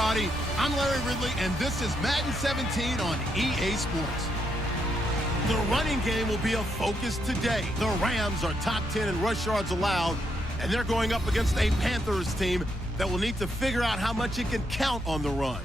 everybody. I'm Larry Ridley, and this is Madden 17 on EA Sports. The running game will be a focus today. The Rams are top 10 in rush yards allowed, and they're going up against a Panthers team that will need to figure out how much it can count on the run.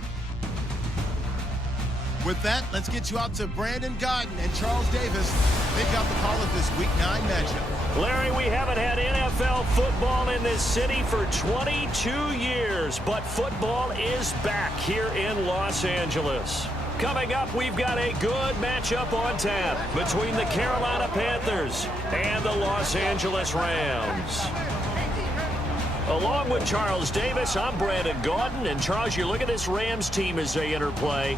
With that, let's get you out to Brandon Godden and Charles Davis. They've got the call of this Week 9 matchup. Larry, we haven't had NFL football in this city for 22 years, but football is back here in Los Angeles. Coming up, we've got a good matchup on tap between the Carolina Panthers and the Los Angeles Rams. Along with Charles Davis, I'm Brandon Gaudin. And Charles, you look at this Rams team as they enter play.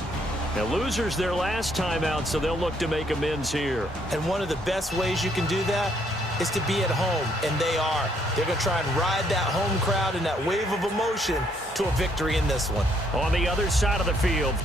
Now, losers their last time out, so they'll look to make amends here. And one of the best ways you can do that is to be at home, and they are. They're going to try and ride that home crowd and that wave of emotion to a victory in this one. On the other side of the field,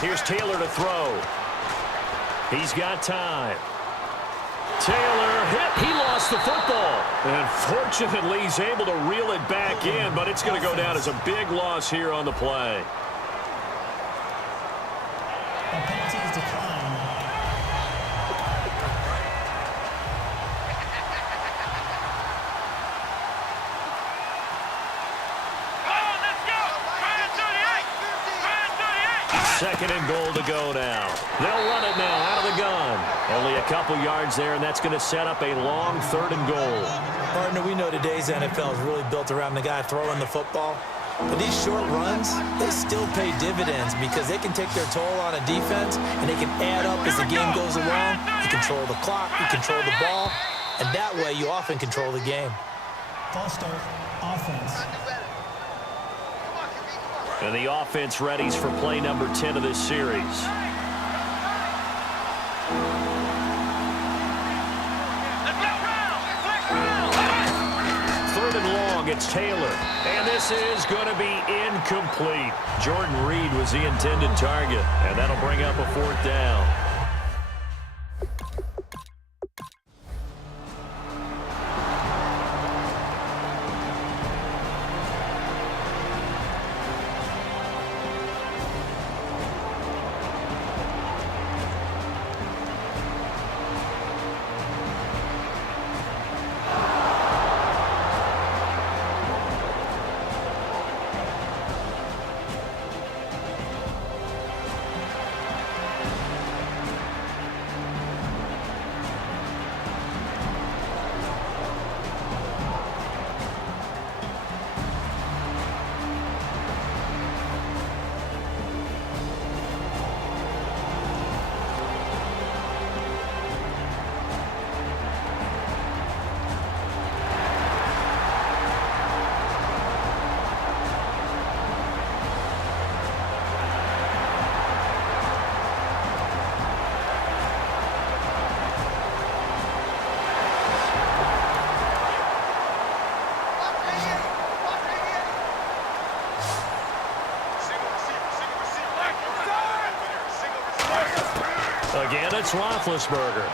here's Taylor to throw. He's got time. Taylor hit. He lost the football. And fortunately, he's able to reel it back in, but it's going to go down as a big loss here on the play. Second and goal to go now. They'll run it now out of the gun. Only a couple yards there, and that's going to set up a long third and goal. Partner, we know today's NFL is really built around the guy throwing the football. But these short runs, they still pay dividends because they can take their toll on a defense, and they can add up as the game goes along. You control the clock, you control the ball, and that way you often control the game. False start, offense. And the offense readies for play number 10 of this series. Third and long, it's Taylor. And this is going to be incomplete. Jordan Reed was the intended target, and that'll bring up a fourth down. Again, it's Roethlisberger.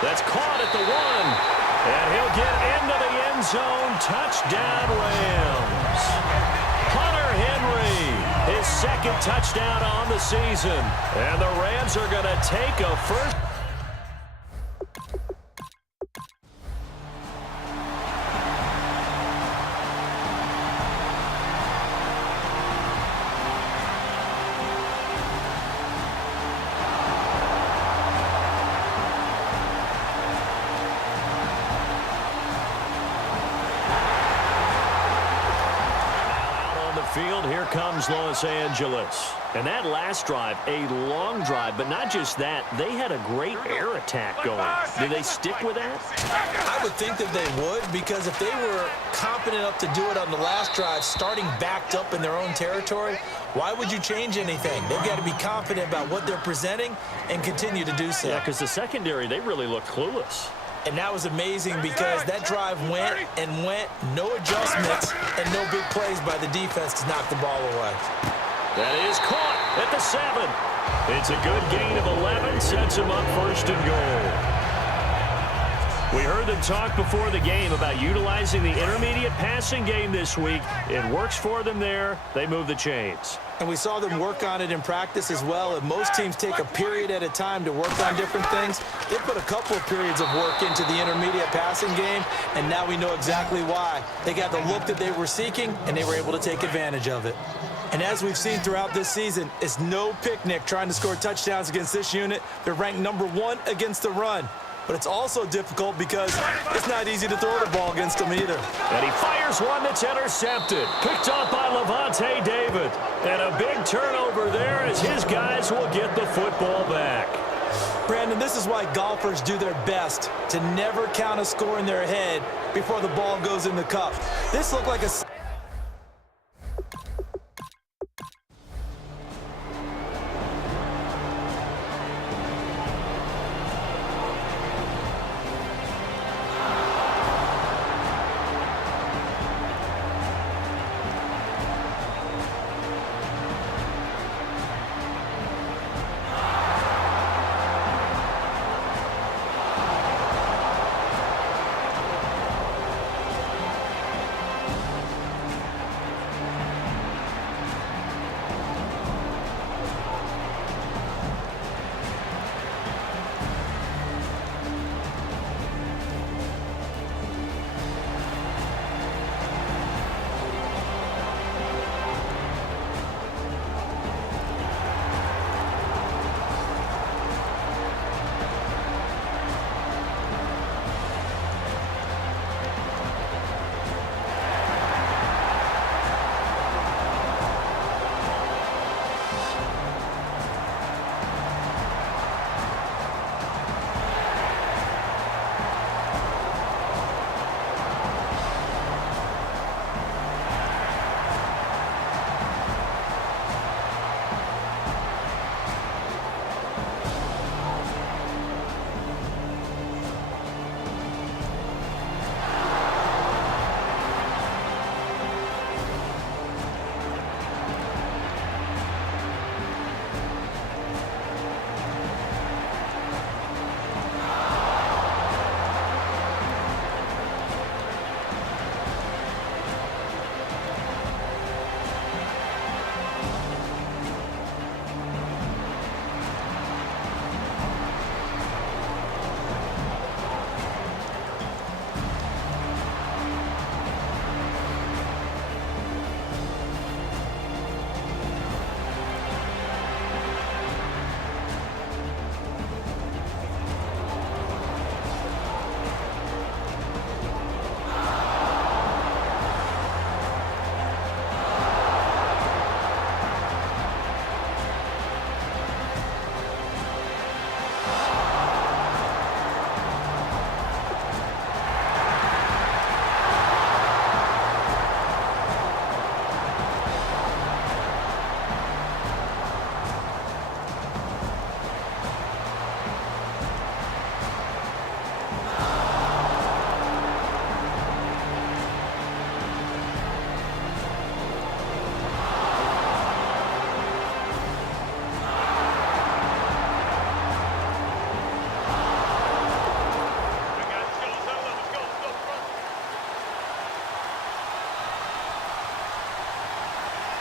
That's caught at the 1. And he'll get into the end zone. Touchdown, Rams. Hunter Henry, his second touchdown on the season. And the Rams are going to take a first. field. Here comes Los Angeles. And that last drive, a long drive, but not just that. They had a great air attack going. Do they stick with that? I would think that they would, because if they were confident enough to do it on the last drive, starting backed up in their own territory, why would you change anything? They've got to be confident about what they're presenting and continue to do so. Yeah, because the secondary, they really look clueless. And that was amazing because that drive went and went, no adjustments, and no big plays by the defense to knock the ball away. That is caught at the 7. It's a good gain of 11, sets him up first and goal. We heard them talk before the game about utilizing the intermediate passing game this week. It works for them there. They move the chains. And we saw them work on it in practice as well. And most teams take a period at a time to work on different things. They put a couple of periods of work into the intermediate passing game, and now we know exactly why. They got the look that they were seeking, and they were able to take advantage of it. And as we've seen throughout this season, it's no picnic trying to score touchdowns against this unit. They're ranked #1 against the run. But it's also difficult because it's not easy to throw the ball against them either. And he fires one that's intercepted. Picked off by Levante David. And a big turnover there as his guys will get the football back. Brandon, this is why golfers do their best to never count a score in their head before the ball goes in the cup. This looked like a...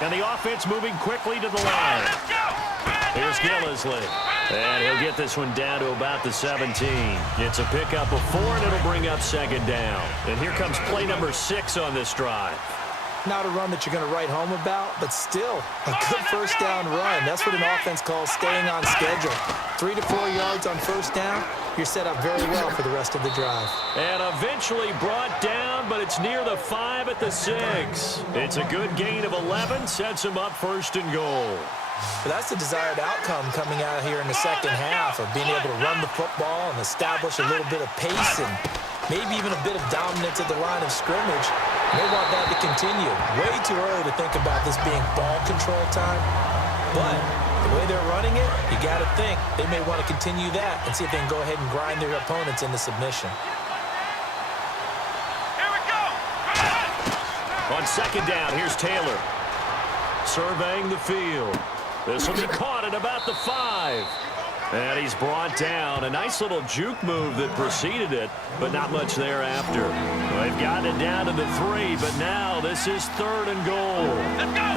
And the offense moving quickly to the line. Here's Gillisley. And he'll get this one down to about the 17. It's a pickup of 4, and it'll bring up second down. And here comes play number 6 on this drive. Not a run that you're going to write home about, but still a good first down run. That's what an offense calls staying on schedule. 3 to 4 yards on first down. you're set up very well for the rest of the drive. And eventually brought down, but it's near the 5 at the 6. It's a good gain of 11, sets him up 1st and goal. But that's the desired outcome coming out here in the second half of being able to run the football and establish a little bit of pace and maybe even a bit of dominance at the line of scrimmage. And they want that to continue. Way too early to think about this being ball control time. But the way they're running it, you got to think they may want to continue that and see if they can go ahead and grind their opponents into submission. Here we go. On 2nd down, here's Taylor. Surveying the field. This will be caught at about the 5. And he's brought down. A nice little juke move that preceded it, but not much thereafter. They've gotten it down to the 3, but now this is 3rd and goal.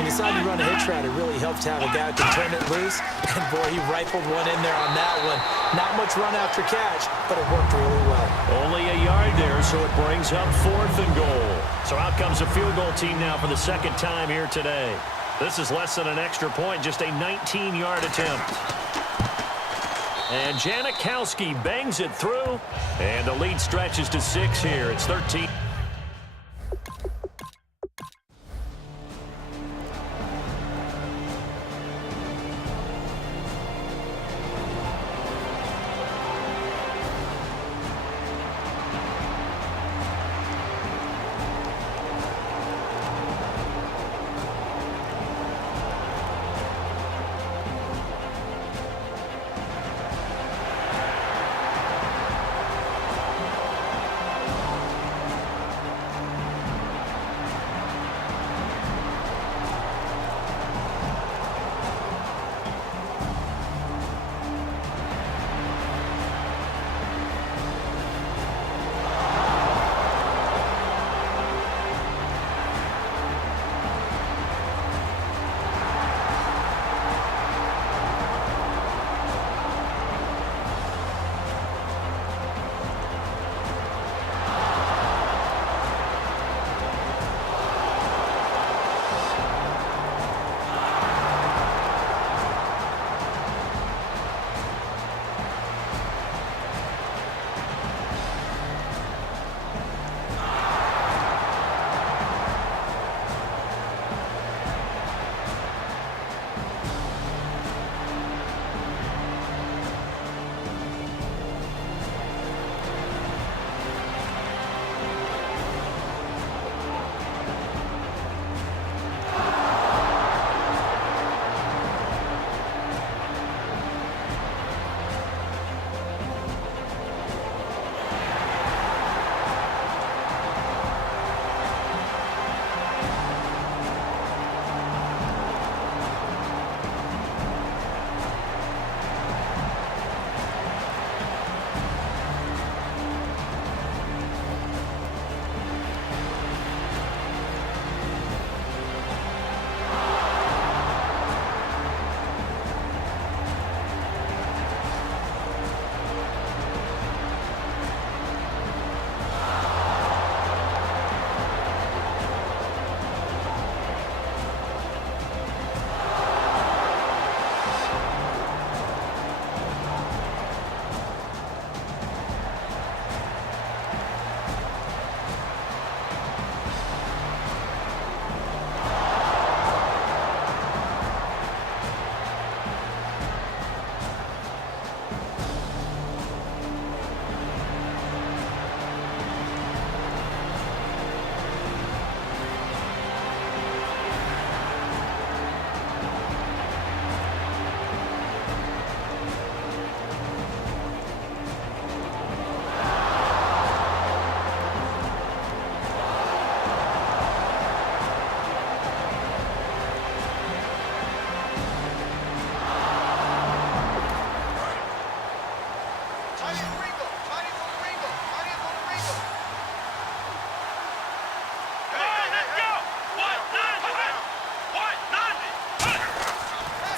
He decided to run a hitch route. It really helped to have a guy who can turn it loose. And, boy, he rifled one in there on that one. Not much run after catch, but it worked really well. Only a yard there, so it brings up 4th and goal. So out comes a field goal team now for the 2nd time here today. This is less than an extra point, just a 19-yard attempt. And Janikowski bangs it through, and the lead stretches to 6 here. It's 13.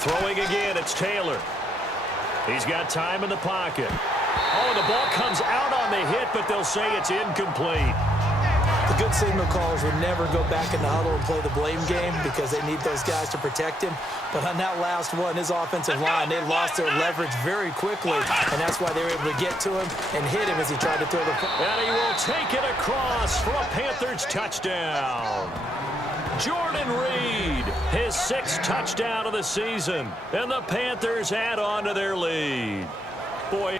Throwing again, it's Taylor. He's got time in the pocket. Oh, the ball comes out on the hit, but they'll say it's incomplete. The good signal callers would never go back in the huddle and play the blame game because they need those guys to protect him. But on that last one, his offensive line, they lost their leverage very quickly, and that's why they were able to get to him and hit him as he tried to throw the football. And he will take it across for a Panthers touchdown. Jordan Reed, his 6th touchdown of the season, and the Panthers add on to their lead. Boy.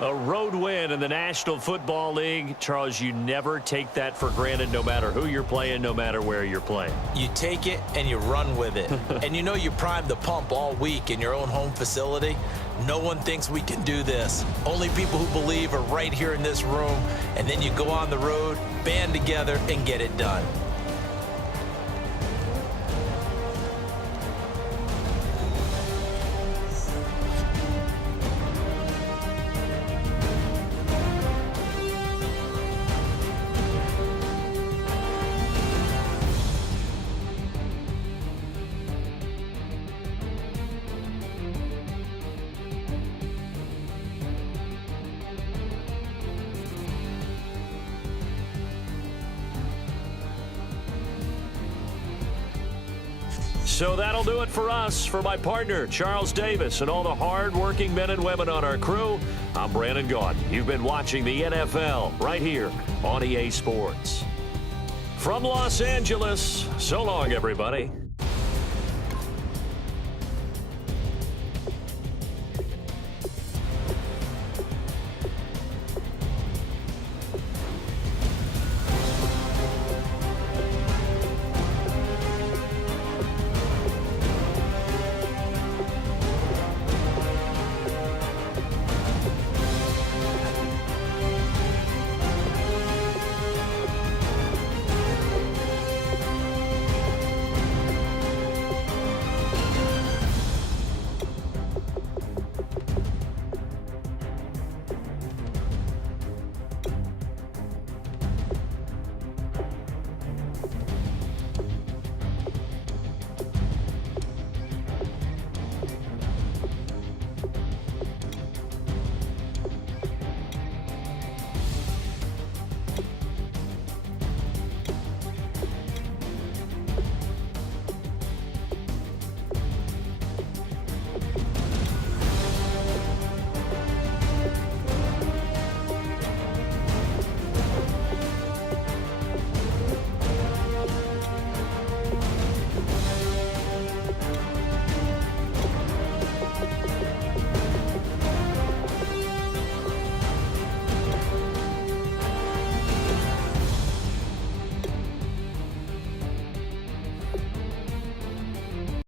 A road win in the National Football League. Charles, you never take that for granted, no matter who you're playing, no matter where you're playing. You take it and you run with it. And you know you primed the pump all week in your own home facility. No one thinks we can do this. Only people who believe are right here in this room. And then you go on the road, band together, and get it done. So that'll do it for us. For my partner, Charles Davis, and all the hard-working men and women on our crew, I'm Brandon Gaudin. You've been watching the NFL right here on EA Sports. From Los Angeles, so long, everybody.